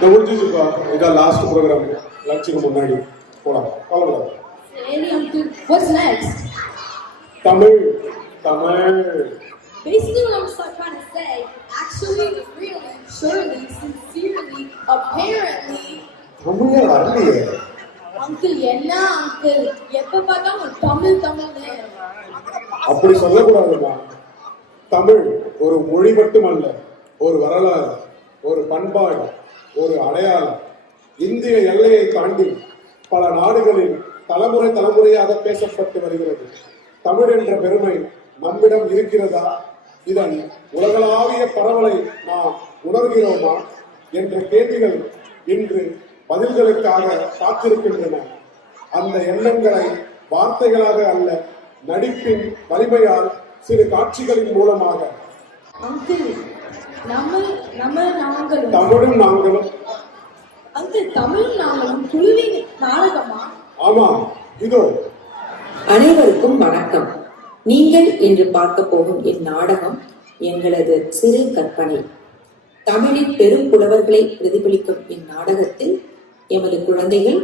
நான் முடிஞ்சிச்சுப்பா. இதான் last program. லஞ்சுக்கு முன்னாடி போலாம். கவலைப்படாத. Any uncle, what's next? Tamil Tamil. Basically, what I'm trying to say, actually, really, surely, sincerely, apparently. தமிழே வரலையே. அங்கிள் என்ன அங்கிள் எப்ப பார்த்தாலும் தமிழ் தமிழ்னு. அப்படி சொல்லக்கூடாதுமா. தமிழ் ஒரு மொழி மட்டுமல்ல, ஒரு வரலாறு, ஒரு பண்பாடு, ஒரு அடையாளம். இந்திய எல்லையை தாண்டி பல நாடுகளில் தலைமுறை தலைமுறையாக பேசப்பட்டு வருகிறது. தமிழ் என்ற பெருமை நம்மிடம் இருக்கிறதா? இதன் உலகளாவிய பரவலை நாம் உணர்கிறோமா என்ற கேள்விகள் இன்று பதில்களுக்காக காத்திருக்கின்றன. அந்த எண்ணங்களை வார்த்தைகளாக அல்ல, நடிப்பின் வலிமையால் சிறு காட்சிகளின் மூலமாக. அங்கிள் நாங்களும் தமிழும் நாங்களும். அங்கிள் தமிழ் நாங்களும் குழுவி நாடகமா? ஆமா, இதோ. அனைவருக்கும் வணக்கம். நீங்கள் இன்று பார்க்க போகும் இந்நாடகம் எங்களது சிறு கற்பனை. தமிழின் பெரும் புலவர்களை பிரதிபலிக்கும் இந்நாடகத்தில் எமது குழந்தைகள்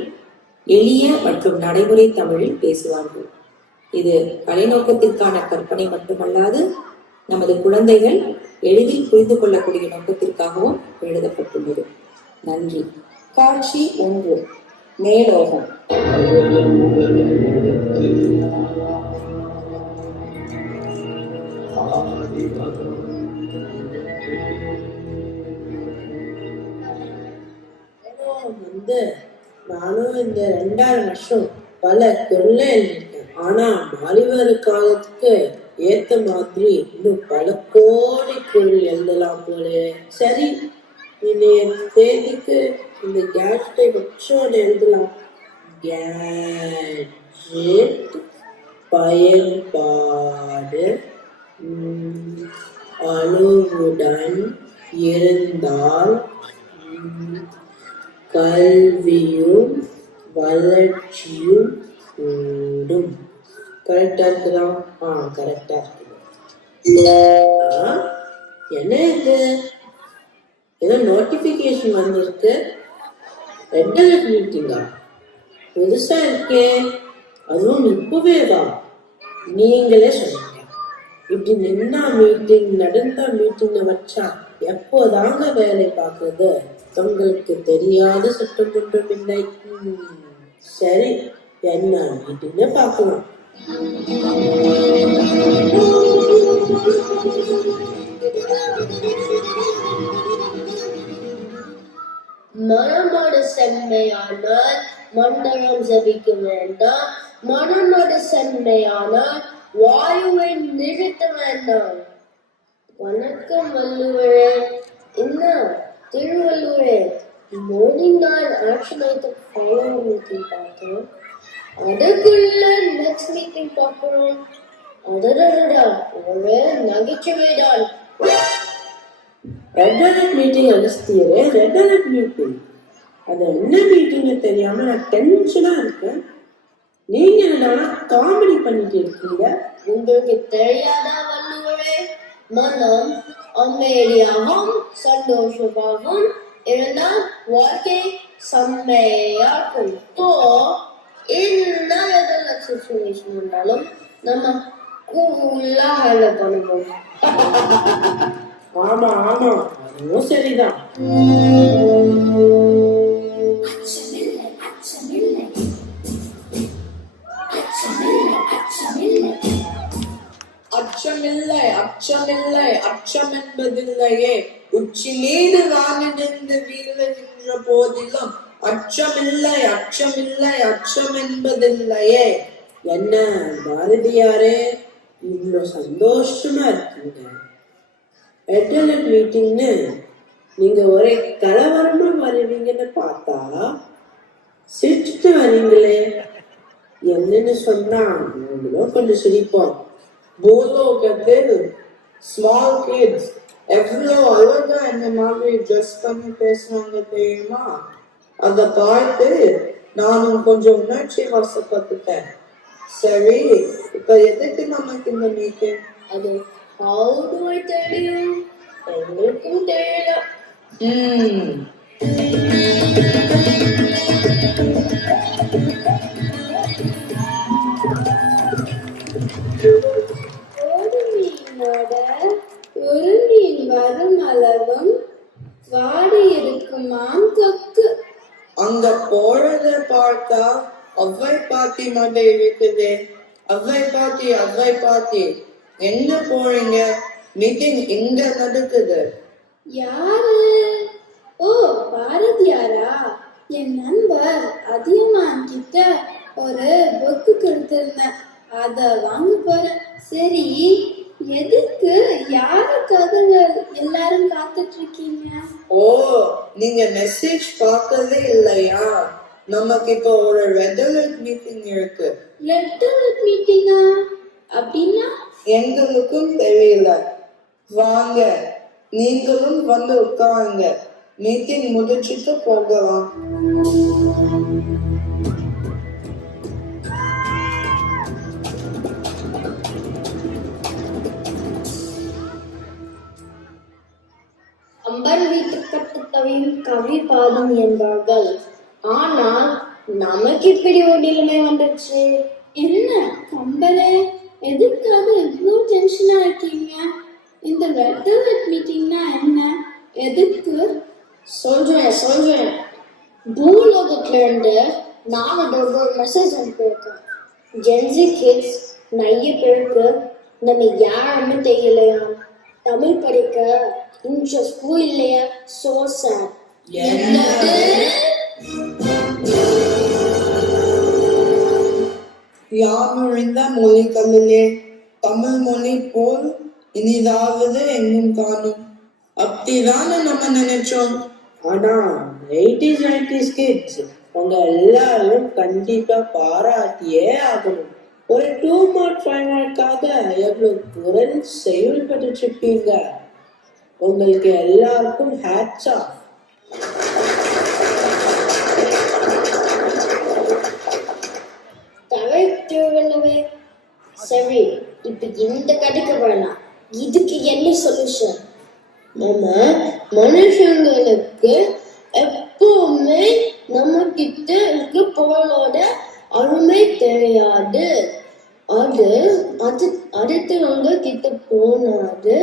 எளிய மற்றும் நடைமுறை தமிழில் பேசுவார்கள். இது கலைநோக்கத்திற்கான கற்பனை மட்டுமல்லாது நமது குழந்தைகள் எளிதில் புரிந்து கொள்ளக்கூடிய நோக்கத்திற்காகவும் எழுதப்பட்டுள்ளது. நன்றி. காட்சி 1. மேலோகம். நானும் இந்த 2000 வருஷம் பல கொள்ளை எழுதிட்டேன். ஆனா மாலிவர் காலத்துக்கு ஏத்த மாதிரி இன்னும் பல கோடி குரல் எழுதலாம் போல. சரி, இன்றைய தேதிக்கு இந்த கேஜெட்டை வச்சோட எழுதலாம். கேஜெட் பயன்பாடு அளவுடன் இருந்தால் கல்வியும் வளர்ச்சியும் கூடும். கரெக்டா இருக்கலாம்? கரெக்டா இருக்குது. என்ன இது? ஏதோ நோட்டிபிகேஷன் வந்திருக்கு. ரெட் அலர்ட் மீட்டிங்கா? புதுசா இருக்கே. அதுவும் இப்பவே தான். நீங்களே சொல்லுங்க, இப்படி நின்னா மீட்டிங், நடந்தா மீட்டிங் வச்சா எப்போதாங்க வேலை பார்க்கறது? உங்களுக்கு தெரியாத சட்டம் ஒன்றும் இல்லை. சரி, என்ன மீட்டிங்னு பார்க்கலாம். மனமோடு செம்மையானால் மண்டலம் ஜபிக்க வேண்டாம். மனமோடு செம்மையானால் வாயுவை நிறுத்த வேண்டாம். வணக்கம் வள்ளுவரே. என்ன திருவள்ளுவரே, மோடி நாள் ஆக்ஷன் ஐட்டம் ஃபாலோ மீட்டிங் பார்த்தோம். அதுக்குள்ள நெக்ஸ்ட் மீட்டிங் பார்க்கிறோம். அதடா ஒரே நகைச்சுவைதான். ரெட் அலர்ட் மீட்டிங் அனுஸ்தியரே. ரெட் அலர்ட் மீட்டிங் அது என்ன மீட்டிங்னு தெரியாம நான் டென்ஷனா இருக்கேன். நீங்க என்னன்னா காமெடி பண்ணிட்டு இருக்கீங்க. உங்களுக்கு தெரியாதா வள்ளுவரே? மனம் அமைதியாகவும் சந்தோஷமாகவும் இருந்தால் வாழ்க்கை செம்மையாக்கும். என்ன எதெல்லாம் சிச்சுவேஷன் இருந்தாலும் நம்ம கூலா ஹேண்டில் பண்ணுவோம். ஆமா ஆமா, அதுவும் சரிதான். அச்சமில்லை அச்சமில்லை அச்சம் என்பதில்லையே. உச்சிலேடு வானிலிருந்து வீழ்கின்ற போதிலும் அச்சமில்லை அச்சமில்லை அச்சம் என்பதில்லையே. என்ன பாரதியாரே, இவ்வளோ சந்தோஷமா இருக்கீங்க? ரெட் அலர்ட் மீட்டிங்னு நீங்க ஒரே கலவரமா வருவீங்கன்னு பார்த்தா சிரிச்சுட்டு வரீங்களே. என்னன்னு சொன்னா நாங்களும் கொஞ்சம் சிரிப்போம். பூலோகத்தில் ஸ்மால் கிட்ஸ் எவ்வளோ அழகா இந்த மாதிரி ட்ரெஸ் பண்ணி பேசுவாங்க தெரியுமா? அதை பார்த்து நானும் கொஞ்சம் உணர்ச்சி வசப்பட்டுட்டேன். சரி, இப்ப எதுக்கு நமக்கு இந்த மீட்டிங்? அது how do I tell you? எங்களுக்கும் தெரியல. ஒரு மீனோட ஒரு மீன் வரும் அளவும் வாடி இருக்குமாம் கொக்கு. அங்க போறத பார்த்தா அவ்வை பாட்டி மாதிரி இருக்குது. அவ்வை பாட்டி எங்க போறீங்க? மீட்டிங் எங்க நடக்குது? யாரு? ஓ, பாரதியாரா? என் நண்பர் அதியமான் கிட்ட ஒரு புக்கு கொடுத்திருந்தேன், அத வாங்க போறேன். சரி, எதுக்கு யாருக்காக எல்லாரும் காத்துட்டு இருக்கீங்க? ஓ, நீங்க மெசேஜ் பார்க்கவே இல்லையா? நமக்கு இப்போ ஒரு ரெட் அலர்ட் மீட்டிங் இருக்கு. ரெட் அலர்ட் மீட்டிங்கா? அப்படின்னா? எங்களுக்கும் தெரியல. வாங்க, நீங்களும் வந்து உட்காருங்க. மீட்டிங் முடிச்சிட்டு போகலாம். அம்பர் வீட்டு கட்டுத்தவையும் கவி பாதம் என்பார்கள். ஆனால் நமக்கு இப்படி ஒரு நிலைமை வந்துருச்சு. என்ன கம்பளே, எதுக்காக இவ்வளோ டென்ஷனா இருக்கீங்க? இந்த ரெட் அலர்ட் மீட்டிங்னா என்ன? எதுக்கு? சொல்றேன். பூலோகத்துல இருந்து நான் ஒரு மெசேஜ் அனுப்பியிருக்கேன். ஜென்சி கிட்ஸ் நிறைய பேருக்கு நம்ம யாருன்னு தெரியலையா. தமிழ் படிக்க இங்க ஸ்கூல் இல்லையா. So sad. யாமறிந்த மொழிகளிலே தமிழ் மொழி போல் இனிதாவது எங்கும் காணும். அப்படிதானே நம்ம நினைச்சோம். ஆனா 80s 90s கிட்ஸ் உங்க எல்லாரும் கண்டிப்பா பாராட்டியே ஆகணும். ஒரு 2 மார்க் 5 மார்க்காக எவ்வளவு குரல் செயல்பட்டுருப்பீங்க. உங்களுக்கு எல்லாருக்கும் ஹேட்ஸ் ஆஃப். தவிர்த்துள்ளவே. சரி, இப்ப இந்த கடைக்கு வேணாம். இதுக்கு என்ன சொல்யூஷன்? நம்ம மனுஷங்களுக்கு எப்பவுமே நம்ம கிட்ட இருக்க பொருளோட அருமை தெரியாது. அது அடுத்தவங்க கிட்ட போனாது,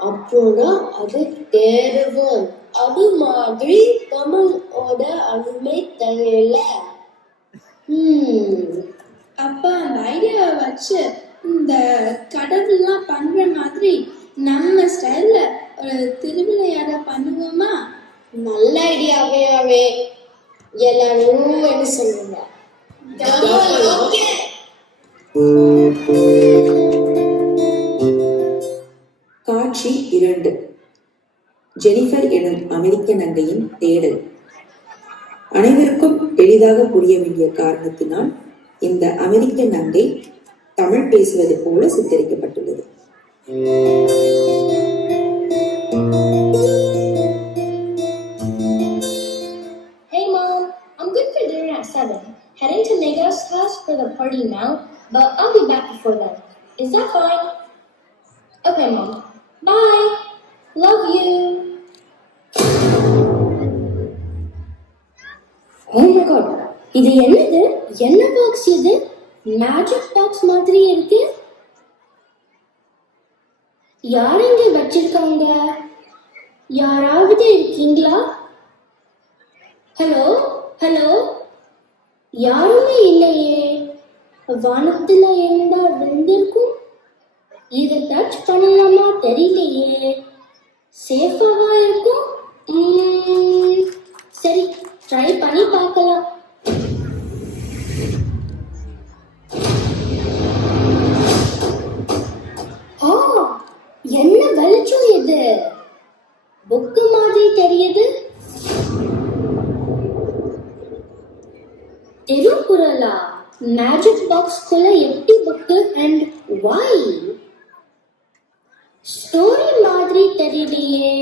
அப்புறம் அது தேடுவோம். அது மாதிரி தமிழோட அருமை தெரியல. அப்ப அந்த ஐடியாவை வச்சு இந்த கடவுள்லாம் பண்ற மாதிரி நம்ம ஸ்டைல்ல ஒரு திருவிளையாட பண்ணுவோமா? நல்ல ஐடியாவே. எல்லாரும் என்ன சொல்லுங்க? காட்சி 2. ஜெனிஃபர் எனும் அமெரிக்க நங்கையின் தேடல். அனைவருக்கும் எளிதாக புரிய வேண்டிய காரணத்தினால் இந்த அமெரிக்க நங்கை தமிழ் பேசுவது போல சித்தரிக்கப்பட்டுள்ளது. Hey Mom, I'm good for dinner at 7. Heading to Nega's house for the party now, but I'll be back before then. Is that fine? Okay Mom. Bye. Love you. Oh my god. இது என்னது? என்ன box இது? Magic box மாதிரி இருக்கு. யார் இங்க வச்சிருக்காங்க? யாராவது இருக்கீங்களா? ஹலோ யாருமே இல்லையே. வானத்துல இருந்தா விழுந்திருக்கும். இதை டச் பண்ணலாமா தெரியலையே. சேஃபாவா இருக்கும். சரி, ட்ரை பண்ணி பார்க்கலாம். என்ன வெளிச்சம் இது? புக்கு மாதிரி தெரியுது. திருக்குறளா? மேஜிக் பாக்ஸ்குள்ள எப்படி புக்கு அண்ட் வை? ஸ்டோரி மாதிரி தெரியலையே.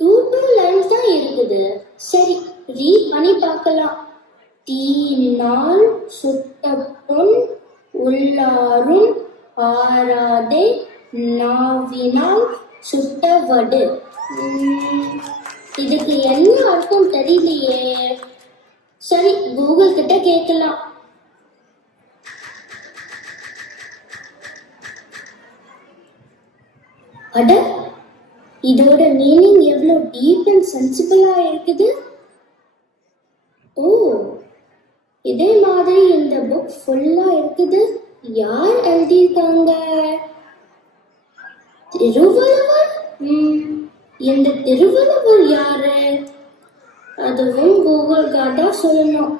2 லைன்ஸ் தான் இருக்குது. சரி, ரீட் பண்ணி பார்க்கலாம். தீனால் சுட்ட பொன் உள்ளாரும் ஆராதே நாவினால் சுட்டவடு. இதுக்கு என்ன அர்த்தம் தெரியலையே. சரி, கூகுள் கிட்ட கேட்கலாம். அட, இதோட மீனிங் எவ்வளவு டீப் அண்ட் சென்சிபிளா இருக்குது. ஓ, இதே மாதிரி இந்த புக் ஃபுல்லா இருக்குது. யார் எழுதியிருக்காங்க? திருவள்ளுவர். இந்த திருவள்ளுவர் யாரு? அதுவும் கூகுள் காட்டா சொல்லணும்.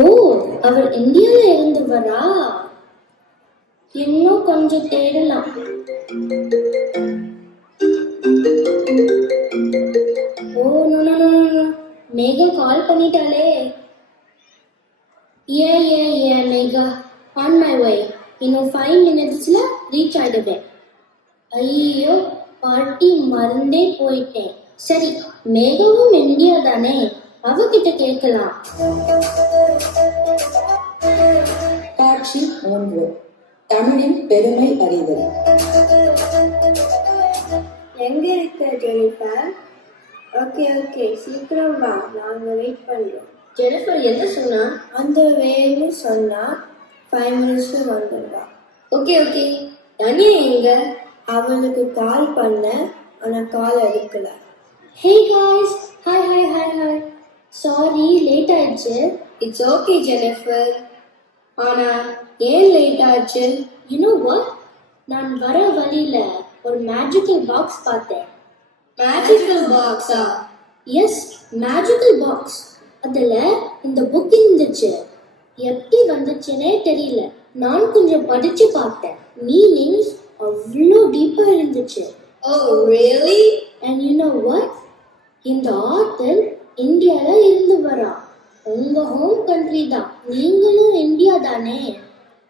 ஓ, அவர் இந்தியால இருந்தவரா? இன்னும் கொஞ்சம் தேடலாம். ஓ, மேகா கால் பண்ணிட்டாளே. ஏ மேகா, ஆன் மை வே. இன்னும் 5 minutesல ரீச் ஆயிடுவேன். ஐயோ, பாட்டி மறந்தே போயிட்டேன். சரி, மேகாவும் இந்தியா தானே, அவகிட்ட கேட்கலாம். காட்சி 3. தமிழின் பெருமை அறிதல். எங்க இருக்க ஜெனிஃபர்? ஓகே சீக்கிரம் வா, நாங்க வெயிட் பண்றோம். ஜெனிஃபர் என்ன சொன்னா? அந்த வேன்னு சொன்னா 5 minutesல வந்துடுவா. ஓகே. தனியா எங்க? அவளுக்கு கால் பண்ண, ஆனா கால் எடுக்கல. Hey guys, hi. Sorry, late ஆயிடுச்சு. It's okay Jennifer. ஆனா ஏன் லேட் ஆச்சு? You know what? நான் வர வழியில ஒரு மேஜிக்கல் பாக்ஸ் பார்த்தேன். மேஜிக்கல் பாக்ஸா? Yes, magical box. அதுல இந்த புக் இருந்துச்சு. எப்படி வந்துச்சுன்னே தெரியல. நான் கொஞ்சம் படிச்சு பார்த்தேன். மீனிங்ஸ் அவ்வளோ டீப்பா இருந்துச்சு. Oh really? And you know what? இந்த ஆத்தர் இந்தியால இருந்து வரா. உங்க ஹோம் கண்ட்ரி தான். நீங்களும் இந்தியா தானே?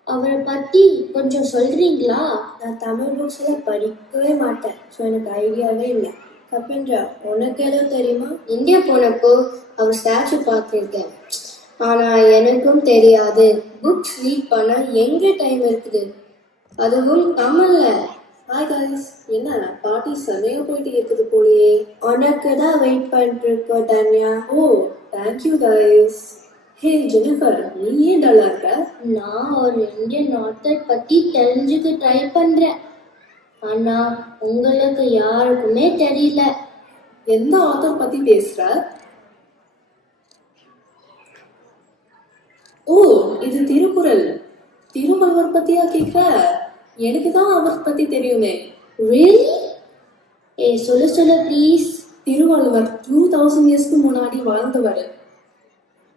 அவரை பத்தி கொஞ்சம் சொல்றீங்களா? நான் தமிழ் புக்ஸ் எல்லாம் படிக்கவே மாட்டேன், ஸோ எனக்கு ஐடியாவே இல்லை. கபின்றா, உனக்கு ஏதோ தெரியுமா? இந்தியா போனப்போ அவர் ஸ்டாச்சு பார்த்துருக்கேன், ஆனா எனக்கும் தெரியாது. புக்ஸ் ரீட் பண்ண எங்க டைம் இருக்குது, அதுவும் தமிழ்ல. ஹாய் கைஸ், என்ன பார்ட்டி செமையா போயிட்டு இருக்குது போலயே. உனக்கு தான் வெயிட் பண்ணிட்டு இருக்கோம் தன்யா. ஓ தேங்க்யூ கைஸ். ஹே ஜெனிஃபர், நீ ஏன் டல்லா இருக்க? நான் ஒரு இந்தியன் ஆத்தர் பத்தி தெரிஞ்சுக்க ட்ரை பண்றேன், ஆனா உங்களுக்கு யாருக்குமே தெரியல. எந்த ஆத்தர் பத்தி பேசுற? ஓ, இது திருக்குறள். திருவள்ளுவர் பத்தியா கேட்க? எனக்கு தான் அவர் பத்தி தெரியுமே. ரியலி? சொல்லு ப்ளீஸ். திருவள்ளுவர் 2000 இயர்ஸ்க்கு முன்னாடி வாழ்ந்தவர்.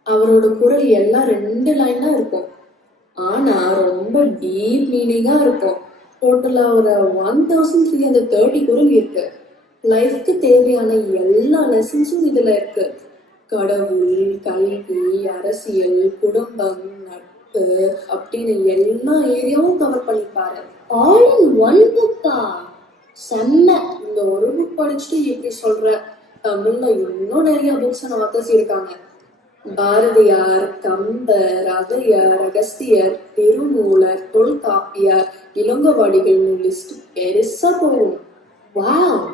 அவரோட குரல் எல்லாம் 2 லைன் தான் இருக்கும், ஆனா ரொம்ப டீப் மீனிங்கா இருக்கும். டோட்டலா ஒரு 1330 குரல் இருக்கு. லைஃப்க்கு தேவையான எல்லா லெசன்ஸும் இதுல இருக்கு. கடவுள், கல்வி, அரசியல், குடும்பம், நட்பு அப்படின்னு எல்லா ஏரியாவும் கவர் பண்ணிப்பாரு. ஆல் இன் ஒன் புக்கா? செம்ம. இந்த ஒரு புக் படிச்சுட்டு எப்படி சொல்ற? தமிழ்ல இன்னும் நிறைய புக்ஸ் ஆத்தர்ஸ் இருக்காங்க. பாரதியார், கம்பர், அவையார், அகஸ்தியர், திருமூலர், தொல்காப்பியர், இளங்கோவடிகள் லிஸ்ட் பெருசா போகும். வாவ்,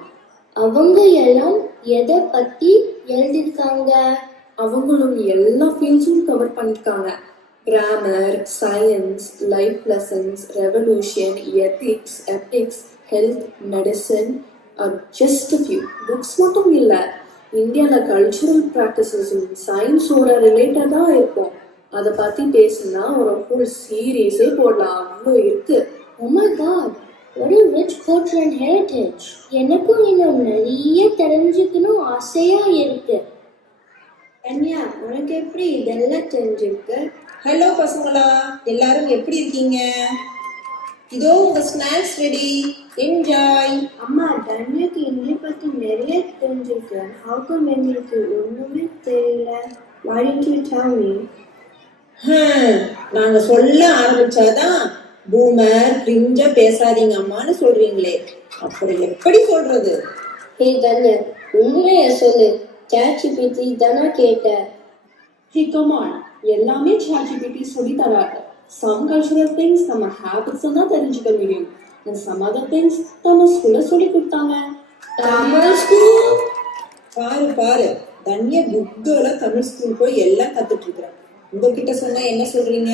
அவங்க எல்லாம் எதை பத்தி எழுதிருக்காங்க? அவங்களும் எல்லா ஃபீல்ட்ஸும் கவர் பண்ணிருக்காங்க. Grammar, science, life lessons, revolution, ethics, ethics, health, medicine are just a few. Books மட்டும் இல்லை, இந்தியாவில் கல்ச்சுரல் ப்ராக்டிசஸும் சயின்ஸோட ரிலேட்டடாக இருக்கும். அதை பற்றி பேசுனா ஒரு ஃபுல் சீரீஸே போடலாம், அவ்வளோ இருக்கு. Oh my god, what a rich culture and heritage. எனக்கும் இன்னும் நிறைய தெரிஞ்சுக்கணும் ஆசையா இருக்கு. கன்யா, உனக்கு எப்படி இதெல்லாம் தெரிஞ்சிருக்கு? ஹலோ பசங்களா, எல்லாரும் எப்படி இருக்கீங்க? இதோ உங்க ஸ்நாக்ஸ் ரெடி, என்ஜாய். அம்மா, தன்யாக்கு இந்தியா பத்தி நிறைய தெரிஞ்சிருக்கு. How come எங்களுக்கு ஒண்ணுமே தெரியல? Why didn't you tell me? நாங்க சொல்ல ஆரம்பிச்சாதான் பூமர் கிரிஞ்சா பேசாதீங்க அம்மான்னு சொல்றீங்களே, அப்புறம் எப்படி சொல்றது? ஹே தன்யா, உண்மைய சொல்லு, ChatGPT தானே கேட்ட? Hey, come on. எல்லாமே ChatGPT சொல்லி தராங்க. Some cultural things நம்ம ஹேபிட்ஸ் தான் தெரிஞ்சுக்க முடியும். And some other things Tamil school சொல்லி கொடுத்தாங்க. தமிழ் ஸ்கூல்? பாரு பாரு, தன்யா குட்கர்ல தமிழ் ஸ்கூல் போய் எல்லாம் கத்துட்டு இருக்கிறேன். உங்ககிட்ட சொன்னா என்ன சொல்றீங்க?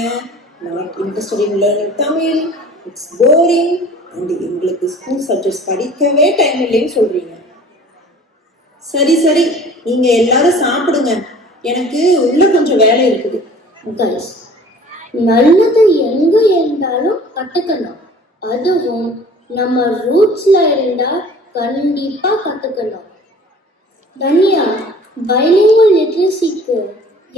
Not interested in learning Tamil, it's boring, and எங்களுக்கு ஸ்கூல் சப்ஜெக்ட்ஸ் படிக்கவே டைம் இல்லைன்னு சொல்றீங்க. சரி சரி, நீங்க எல்லாரும் சாப்பிடுங்க, எனக்கு உள்ள கொஞ்சம் வேலை இருக்குது. கைஸ், நல்லது எங்க இருந்தாலும் கத்துக்கணும். அதுவும் நம்ம ரூட்ஸ்ல இருந்தா கண்டிப்பா கத்துக்கணும். தன்யா, பைலிங்குவல் லிட்ரஸிக்கு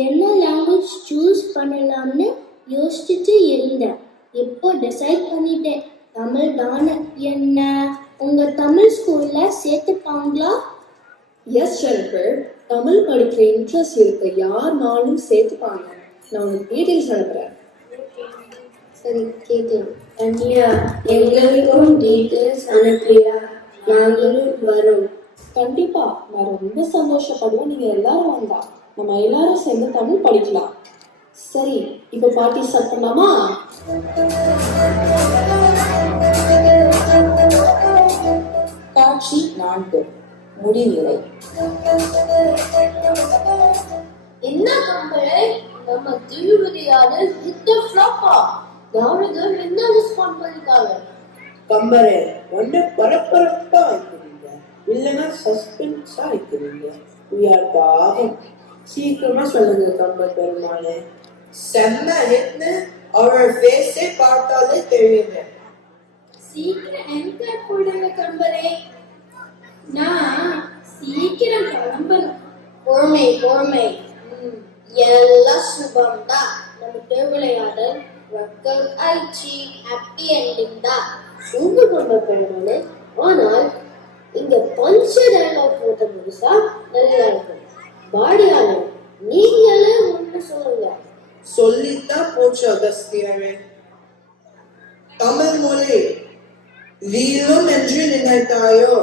என்ன லாங்குவேஜ் சூஸ் பண்ணலாம்னு யோசிச்சுட்டு இருந்தேன். இப்போ டிசைட் பண்ணிட்டேன், தமிழ் தானே. என்ன உங்க தமிழ் ஸ்கூல்ல சேர்த்துப்பாங்களா? எஸ் ஷெல்ஃபர், தமிழ் படிக்கிற இன்ட்ரெஸ்ட் இருக்க யாருனாலும் சேர்த்துப்பாங்க. நான் உனக்கு டீட்டெயில்ஸ் அனுப்புறேன். சரி, கேட்கலாம். தன்யா, எங்களுக்கும் டீட்டெயில்ஸ் அனுப்புறியா? நாங்களும் வரோம். கண்டிப்பா, நான் ரொம்ப சந்தோஷப்படுவேன் நீங்க எல்லாரும் வந்தா. நம்ம எல்லாரும் சேர்ந்து தமிழ் படிக்கலாம். சரி, இப்ப பார்ட்டி ஸ்டார்ட் பண்ணலாமா? காட்சி 4, முடிவுரை. என்ன கம்பளை, நம்ம திருவிளையாடல் ஹிட் ஃப்ளாப்பா? யாராவது என்ன ரெஸ்பாண்ட் பண்ணிருக்காங்க? கம்பரே, ஒன்று பரபரப்பா இருக்கிறீங்க, இல்லைன்னா சஸ்பென்ஸா இருக்கிறீங்க. பாவம், சீக்கிரமா சொல்லுங்க கம்பர் பெருமாளே. செம்ம ஹிட்னு அவர் ஃபேஸே பார்த்தாலே தெரியுது. சீக்கிரம் என்கேட் போடுங்க கம்பரே, நான் சீக்கிரம் கிளம்பணும். பொறுமை பொறுமை, எல்லாம் சுபம் தான். நம்ம திருவிளையாடல் வக்கல் ஆயிடுச்சு, ஹாப்பி என்டிங் தான். சூப்பர் கொண்ட பெருமாளே, ஆனால் இங்க பஞ்ச டயலாக் போட்ட முழுசா நல்லா இருக்கும். பாடியாளர், நீங்களே ஒண்ணு சொல்லுங்க. சொல்லித்தான் போச்சு அகஸ்தியரே. தமிழ் மொழி வீரம் என்று நினைத்தாயோ?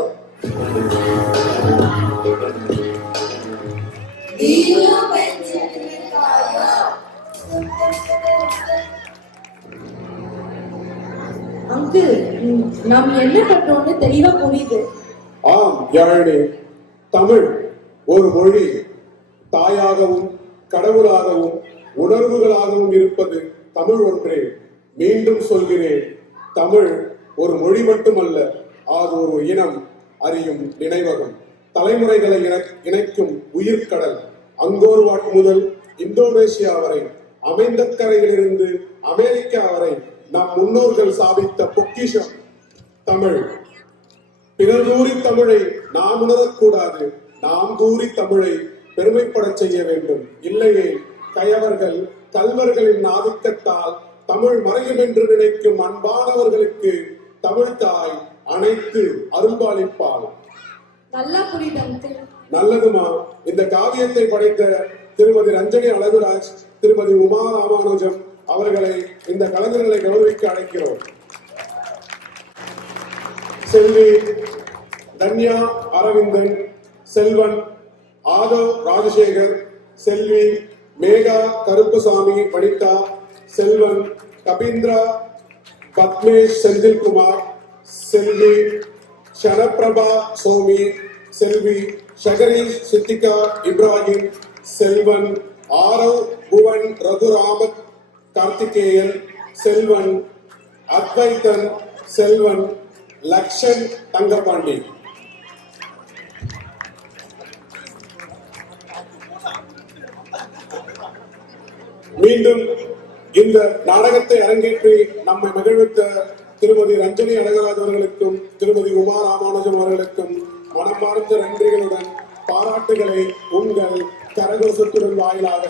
வீரம் என்று நினைத்தாயோ? அங்கிள், நாம் என்ன பண்றோம்னு தெளிவா புரியுது. ஆம் யாழினி, தமிழ் ஒரு மொழி. தாயாகவும் கடவுளாகவும் உணர்வுகளாகவும் இருப்பது தமிழ் ஒன்றே. மீண்டும் சொல்கிறேன், தமிழ் ஒரு மொழி மட்டுமல்ல, அது ஒரு இனம் அறியும் நினைவகம், தலைமுறைகளை இணைக்கும் உயிர்க்கடல். அங்கோர் வாட் முதல் இந்தோனேசியா வரை, அமைந்த கரையிலிருந்து அமெரிக்கா வரை நம் முன்னோர்கள் சாதித்த பொக்கிஷம் தமிழ். பிறர் கூறி தமிழை நாம் உணரக்கூடாது, நாம் கூறி தமிழை பெருமைப்பட செய்ய வேண்டும். இல்லையே கயவர்கள் கல்வர்களின் ஆதிக்கத்தால் தமிழ் மறையும் என்று நினைக்கும் அன்பானவர்களுக்கு தமிழ் தாய் அனைத்து அரும்பாலிப்பாள். நல்லா புரியுது. நல்லதுமா. இந்த காவியத்தை படைத்த திருமதி ரஞ்சனி அழகுராஜ், திருமதி உமா ராமானுஜம் அவர்களை இந்த கலைஞர்களை கௌரவிக்க அழைக்கிறோம். செல்வி தன்யா அரவிந்தன், செல்வன் ஆதவ் ராஜசேகர், செல்வி மேகா கருப்புசாமி வனிதா, செல்வன் கபீந்திரா பத்மேஷ் செந்தில்குமார், செல்வி ஷனப்பிரபா சோமி, செல்வி ஷகரீஷ் சித்திகா இப்ராஹிம், செல்வன் ஆரவ் புவன் ரகுராமத் கார்த்திகேயன், செல்வன் அத்வைத்தன், செல்வன் லக்ஷன் தங்கபாண்டி. மீண்டும் இந்த நாடகத்தை அரங்கேற்றி நம்மை மகிழ்வித்த திருமதி ரஞ்சனி அழகராஜ் அவர்களுக்கும் திருமதி உமா ராமானுஜம் அவர்களுக்கும் மனமார்ந்த நன்றிகளுடன் பாராட்டுகளை உங்கள் கரகோஷத்துடன் வாயிலாக